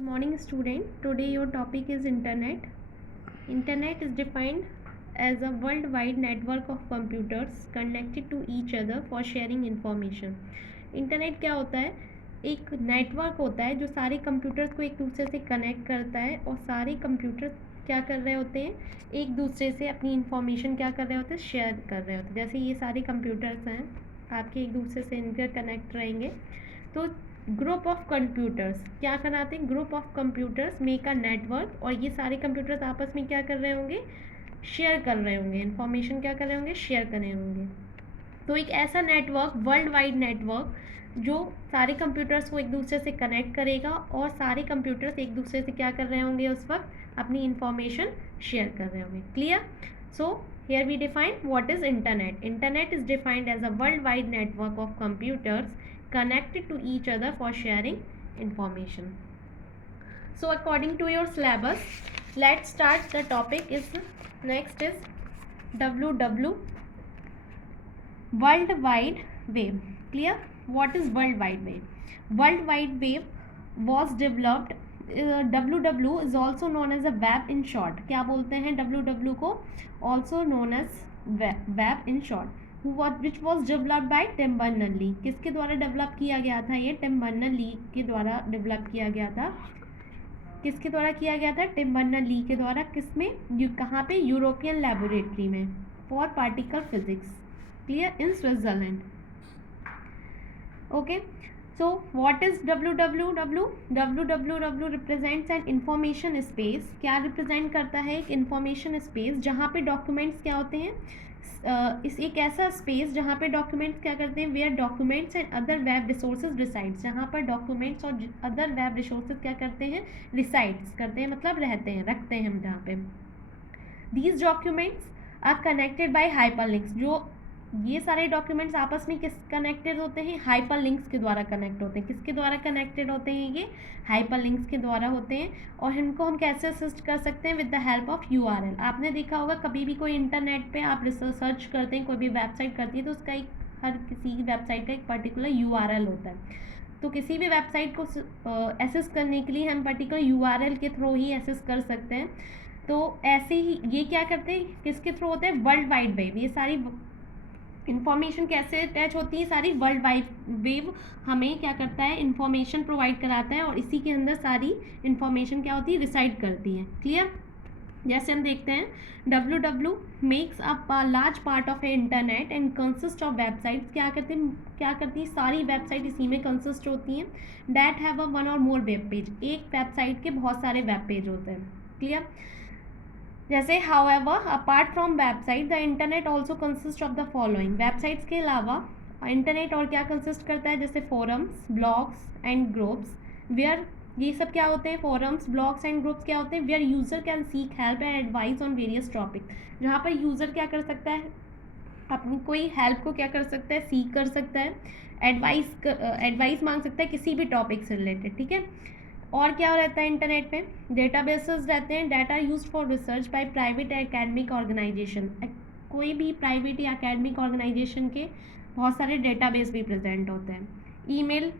Good morning student. Today your topic is internet. Internet is defined as a worldwide network of computers connected to each other for sharing information. Internet क्या होता है? एक network होता है जो सारे computers को एक दूसरे से कनेक्ट करता है और सारे कंप्यूटर्स क्या कर रहे होते हैं, एक दूसरे से अपनी इंफॉर्मेशन क्या कर रहे होते हैं, शेयर कर रहे होते हैं। जैसे ये सारे कंप्यूटर्स हैं आपके एक दूसरे से इनके कनेक्ट रहेंगे तो ग्रुप ऑफ कंप्यूटर्स क्या कराते हैं, group of computers make a network और ये सारे कंप्यूटर्स आपस में क्या कर रहे होंगे, शेयर कर रहे होंगे, इंफॉर्मेशन क्या कर रहे होंगे, शेयर कर रहे होंगे। तो एक ऐसा नेटवर्क, वर्ल्ड वाइड नेटवर्क जो सारे कंप्यूटर्स को एक दूसरे से कनेक्ट करेगा और सारे कंप्यूटर्स एक दूसरे से क्या कर रहे होंगे, उस वक्त अपनी इंफॉर्मेशन शेयर कर रहे होंगे। Clear? So here we define what is internet. Internet is defined as a worldwide network of computers connected to each other for sharing information. So according to your syllabus, let's start. The topic is next is WW, World Wide Web. Clear? What is World Wide Web? World Wide Web was developed. WW is also known as a web in short. क्या बोलते हैं WW को? Also known as web in short. Which was developed by Tim Berners-Lee. किसके द्वारा develop किया गया था? ये टिम बर्नर्स-ली के द्वारा डेवलप किया गया था। किसके द्वारा किया गया था? टिम बर्नर्स-ली के द्वारा। किसमें? कहाँ पे? यूरोपियन लेबोरेटरी में for particle physics. Clear? In Switzerland. Okay, so what is WWW? WWW represents an information space. क्या रिप्रेजेंट करता है? एक इंफॉर्मेशन स्पेस जहाँ पे डॉक्यूमेंट्स क्या होते हैं, इस एक ऐसा स्पेस जहाँ पे डॉक्यूमेंट्स क्या करते हैं, where documents and other web resources resides, जहाँ पर डॉक्यूमेंट्स और अदर वेब रिसोर्सेज क्या करते हैं, रिसाइड्स करते हैं, मतलब रहते हैं, रखते हैं हम जहाँ पे। These documents are connected by hyperlinks. जो ये सारे डॉक्यूमेंट्स आपस में किस कनेक्टेड होते हैं? हाइपरलिंक्स के द्वारा कनेक्ट होते हैं। किसके द्वारा कनेक्टेड होते हैं? ये हाइपरलिंक्स के द्वारा होते हैं। और इनको हम कैसे असिस्ट कर सकते हैं? With the help of URL। आपने देखा होगा कभी भी कोई इंटरनेट पे आप सर्च करते हैं, कोई भी वेबसाइट करती है तो उसका एक, हर किसी वेबसाइट का एक पर्टिकुलर URL होता है। तो किसी भी वेबसाइट को एक्सेस करने के लिए हम पर्टिकुलर URL के थ्रू ही एक्सेस कर सकते हैं। तो ऐसे ही ये क्या करते हैं, किसके थ्रू होते हैं? World wide web. ये सारी इन्फॉर्मेशन कैसे अटैच होती है? सारी वर्ल्ड वाइड वेब हमें क्या करता है, इन्फॉर्मेशन प्रोवाइड कराता है और इसी के अंदर सारी इन्फॉर्मेशन क्या होती है, रिसाइड करती है। क्लियर? जैसे हम देखते हैं WW makes up a large part of A internet and consist of websites. क्या करती है? सारी वेबसाइट इसी में कंसिस्ट होती हैं। That have a one or more web page. एक वेबसाइट के बहुत सारे वेब पेज होते हैं। क्लियर? जैसे however apart from website the internet also consist of the following. Websites के अलावा इंटरनेट और क्या कंसिस्ट करता है? जैसे forums, blogs and groups, where ये सब क्या होते हैं? फोरम्स, ब्लॉग्स एंड ग्रुप्स क्या होते हैं? Where user can seek help and advice on various topic. जहाँ पर यूजर क्या कर सकता है, अपनी कोई हेल्प को क्या कर सकता है, सीक कर सकता है, एडवाइस मांग सकता है किसी भी टॉपिक से रिलेटेड। ठीक है? और क्या रहता है इंटरनेट पे? डेटाबेसेस रहते हैं। Data used for research by private academic organization. कोई भी प्राइवेट या एकेडमिक ऑर्गेनाइजेशन के बहुत सारे डेटाबेस भी प्रेजेंट होते हैं। ईमेल,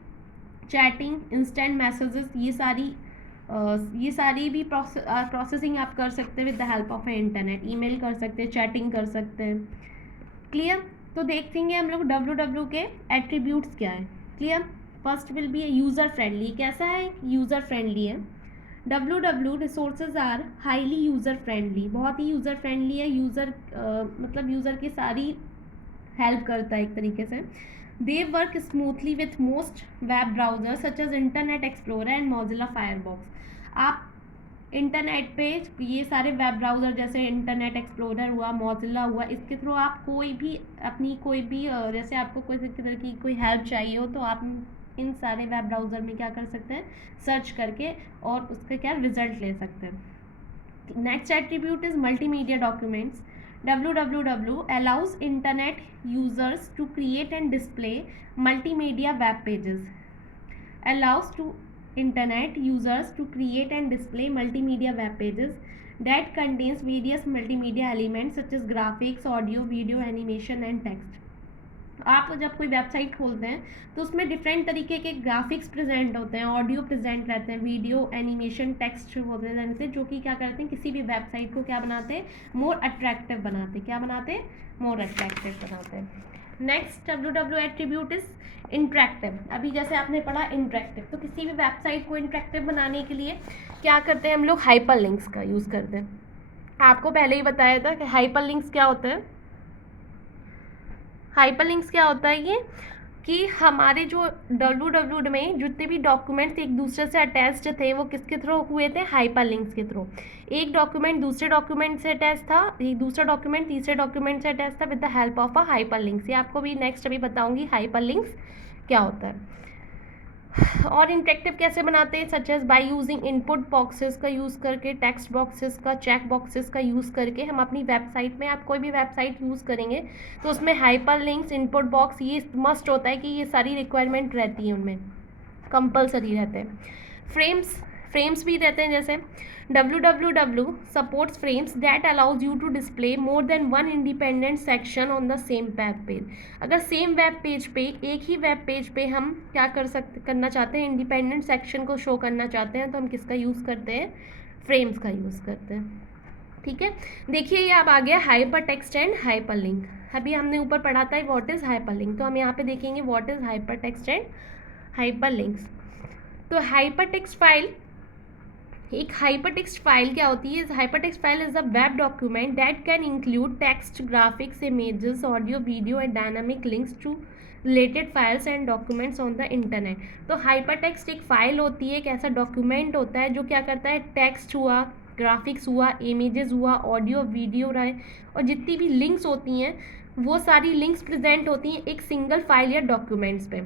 चैटिंग, इंस्टेंट मैसेजेस, ये सारी भी प्रोसेसिंग आप कर सकते हैं with the help of A internet. Email कर सकते हैं, चैटिंग कर सकते हैं। क्लियर? तो देखेंगे हम लोग WW के एट्रीब्यूट्स क्या है। Clear? First will be user friendly. कैसा है? यूज़र फ्रेंडली है। WW resources are highly user friendly. बहुत ही यूज़र फ्रेंडली है। मतलब यूज़र की सारी हेल्प करता है एक तरीके से। They work smoothly with most web browser such as internet explorer and Mozilla Firefox. आप इंटरनेट पे ये सारे वेब ब्राउज़र जैसे इंटरनेट एक्सप्लोरर हुआ, मोजिला हुआ, इसके थ्रू आप कोई भी अपनी कोई भी जैसे आपको कोई तरह की कोई हेल्प चाहिए हो तो आप इन सारे वेब ब्राउज़र में क्या कर सकते हैं, सर्च करके और उसका क्या रिजल्ट ले सकते हैं। Next attribute is multimedia documents. WWW allows internet users to create and display multimedia web pages. Allows to internet users to create and display multimedia web pages that contains various multimedia elements such as graphics, audio, video, animation and text. आप जब कोई website खोलते हैं तो उसमें different तरीके के graphics present होते हैं, ऑडियो प्रेजेंट रहते हैं, वीडियो, एनिमेशन, टेक्स्ट होते हैं, जो कि क्या करते हैं, किसी भी वेबसाइट को क्या बनाते हैं, मोर अट्रैक्टिव बनाते हैं। क्या बनाते हैं? मोर अट्रैक्टिव बनाते हैं। Next W attribute is interactive. अभी जैसे आपने पढ़ा इंटरेक्टिव, तो किसी भी वेबसाइट को इंटरेक्टिव बनाने के लिए क्या करते हैं हम लोग? हाइपर लिंक्स का यूज़ करते हैं। आपको पहले ही बताया था कि हाइपर लिंक्स क्या होता है। हाइपर लिंक्स क्या होता है? ये कि हमारे जो डब्ल्यू में जितने भी डॉक्यूमेंट्स एक दूसरे से अटैच्ड थे वो किसके थ्रू हुए थे? हाइपर लिंक्स के थ्रू। एक डॉक्यूमेंट दूसरे डॉक्यूमेंट से अटैच था, एक दूसरा डॉक्यूमेंट तीसरे डॉक्यूमेंट से अटैच था with the help of a hyper links. ये आपको भी नेक्स्ट अभी बताऊंगी हाइपर लिंक्स क्या होता है। और इंटरेक्टिव कैसे बनाते हैं? Such as by using input boxes का यूज़ करके, टेक्स्ट बॉक्सेस का, चेक बॉक्सेस का यूज़ करके हम अपनी वेबसाइट में, आप कोई भी वेबसाइट यूज़ करेंगे तो उसमें हाइपर लिंक्स, इनपुट बॉक्स, ये मस्ट होता है कि ये सारी रिक्वायरमेंट रहती है, उनमें कंपलसरी रहते हैं। फ्रेम्स भी रहते हैं, जैसे www supports frames that allows you to display more than one independent section on the same web page। अगर सेम वेब पेज पे, एक ही वेब पेज पे हम क्या करना चाहते हैं, इंडिपेंडेंट सेक्शन को शो करना चाहते हैं, तो हम किसका यूज़ करते हैं? फ्रेम्स का यूज़ करते हैं। ठीक है, देखिए ये अब आ गया hyper text and hyper link. अभी हमने ऊपर पढ़ा था व्हाट इज़ हाइपर लिंक, तो हम यहाँ पे देखेंगे what is hypertext and hyperlinks. तो हाइपर टेक्स्ट फाइल, एक हाइपर टेक्स्ट फाइल क्या होती है? Hypertext file is a web document that can include text, graphics, images, audio, video and dynamic links to related files and documents on the internet. तो hypertext एक file होती है, एक ऐसा document होता है जो क्या करता है, टेक्स्ट हुआ, ग्राफिक्स हुआ, इमेजेस हुआ, ऑडियो, वीडियो रहे, और जितनी भी लिंक्स होती हैं वो सारी लिंक्स प्रेजेंट होती हैं एक सिंगल फाइल या डॉक्यूमेंट्स पे।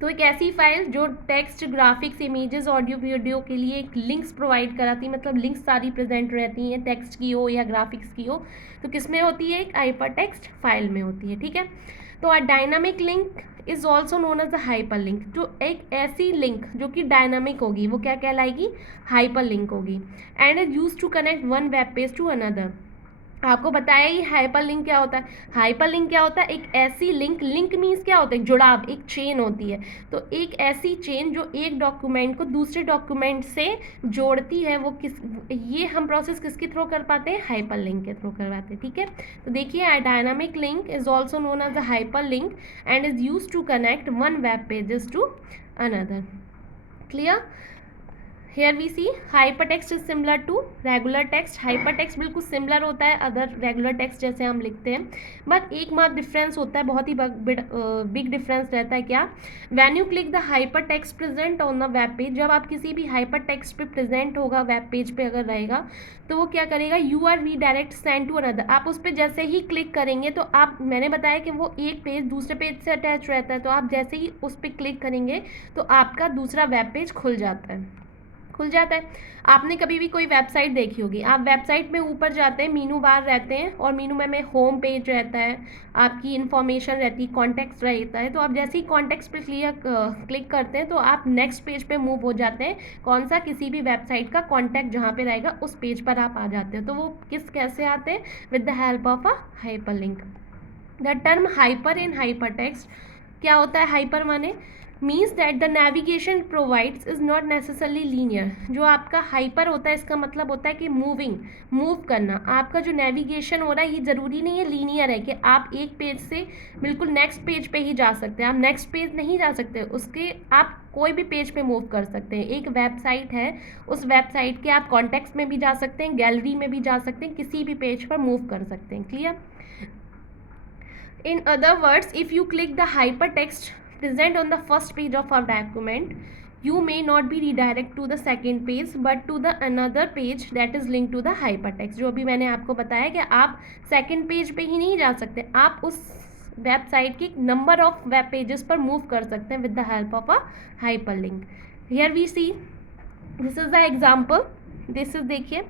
तो एक ऐसी फाइल जो text, graphics, images, audio, video के लिए एक लिंक्स प्रोवाइड कराती है, मतलब लिंक्स सारी प्रेजेंट रहती हैं, टेक्स्ट की हो या ग्राफिक्स की हो, तो किस में होती है? एक हाइपर टेक्स्ट फाइल में होती है। ठीक है, तो a dynamic link is also known as the hyperlink. जो एक ऐसी लिंक जो कि डायनामिक होगी वो क्या कहलाएगी? हाइपर लिंक होगी। And is use to connect one web page to another. आपको बताया ही हाइपर लिंक क्या होता है। हाइपर लिंक क्या होता है? एक ऐसी लिंक, लिंक मीन्स क्या होता है? जुड़ाव, एक चेन होती है। तो एक ऐसी चेन जो एक डॉक्यूमेंट को दूसरे डॉक्यूमेंट से जोड़ती है, वो ये हम प्रोसेस किसके थ्रू कर पाते हैं? हाइपर लिंक के थ्रू कर पाते हैं। ठीक है, तो देखिए dynamic link is also known as a hyperlink and is use to connect one web pages to another. Clear? Here we see hypertext is similar to regular text। hypertext बिल्कुल similar होता है other regular text जैसे हम लिखते हैं, but एक मात्र difference होता है, बहुत ही बिग डिफरेंस रहता है। क्या? When you click the hypertext present on the web page, जब आप किसी भी हाइपर टेक्स्ट पे प्रेजेंट होगा वेब पेज पे अगर रहेगा, तो वो क्या करेगा? You are redirect send to another. आप उस पर जैसे ही क्लिक करेंगे तो आप, मैंने बताया कि वो एक पेज दूसरे पेज से अटैच रहता है, तो आप जैसे ही उस पर क्लिक करेंगे तो आपका दूसरा वेब पेज खुल जाता है। आपने कभी भी कोई वेबसाइट देखी होगी, आप वेबसाइट में ऊपर जाते हैं, मीनू बार रहते हैं, और मीनू में होम पेज रहता है, आपकी इन्फॉर्मेशन रहती है, कॉन्टेक्ट्स रहता है। तो आप जैसे ही कॉन्टेक्ट्स पे क्लिक करते हैं तो आप नेक्स्ट पेज पे मूव हो जाते हैं। कौन सा? किसी भी वेबसाइट का कॉन्टैक्ट जहाँ पे रहेगा उस पेज पर आप आ जाते हैं। तो वो कैसे आते हैं? With the help of a hyper link. The term hyper in hyper text क्या होता है? हाइपर माने means that the navigation provides is not necessarily linear. जो आपका हाइपर होता है इसका मतलब होता है कि मूव करना। आपका जो नेविगेशन हो रहा है ये ज़रूरी नहीं है लीनियर है, कि आप एक पेज से बिल्कुल नेक्स्ट पेज पे ही जा सकते हैं। आप नेक्स्ट पेज नहीं जा सकते, उसके आप कोई भी पेज पे मूव कर सकते हैं। एक वेबसाइट है, उस वेबसाइट के आप कॉन्टेक्स्ट में भी जा सकते हैं, गैलरी में भी जा सकते हैं, किसी भी पेज पर मूव कर सकते हैं। Clear? In other words, if you click the hypertext present on the first page of a document, you may not be redirected to the second page but to the another page that is linked to the hypertext। जो अभी मैंने आपको बताया कि आप second page पे ही नहीं जा सकते, आप उस वेबसाइट के नंबर ऑफ वेब पेजेस पर मूव कर सकते हैं with the help of a hyperlink. Here we see this is the example. This is, देखिए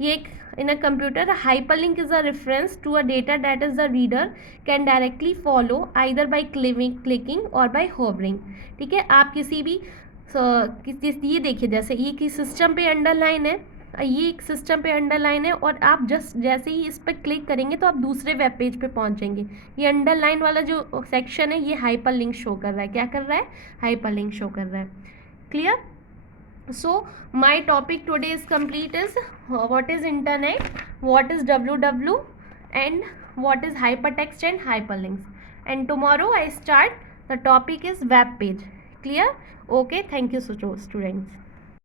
ये एक in a computer a hyperlink is a reference to a data that is the reader can directly follow either by clicking or by hovering। ठीक है, आप किसी भी ये देखिए, जैसे ये कि सिस्टम पे अंडरलाइन है, ये एक सिस्टम पे अंडरलाइन है और आप जस्ट जैसे ही इस पर क्लिक करेंगे तो आप दूसरे वेब पेज पे पहुंचेंगे। ये अंडरलाइन वाला जो सेक्शन है ये हाइपर लिंक शो कर रहा है। क्या कर रहा है? हाइपर लिंक शो कर रहा है। Clear? So my topic today is complete is what is internet, what is www, and what is hypertext and hyperlinks. And tomorrow I start the topic is web page. Clear? Okay, thank you so students.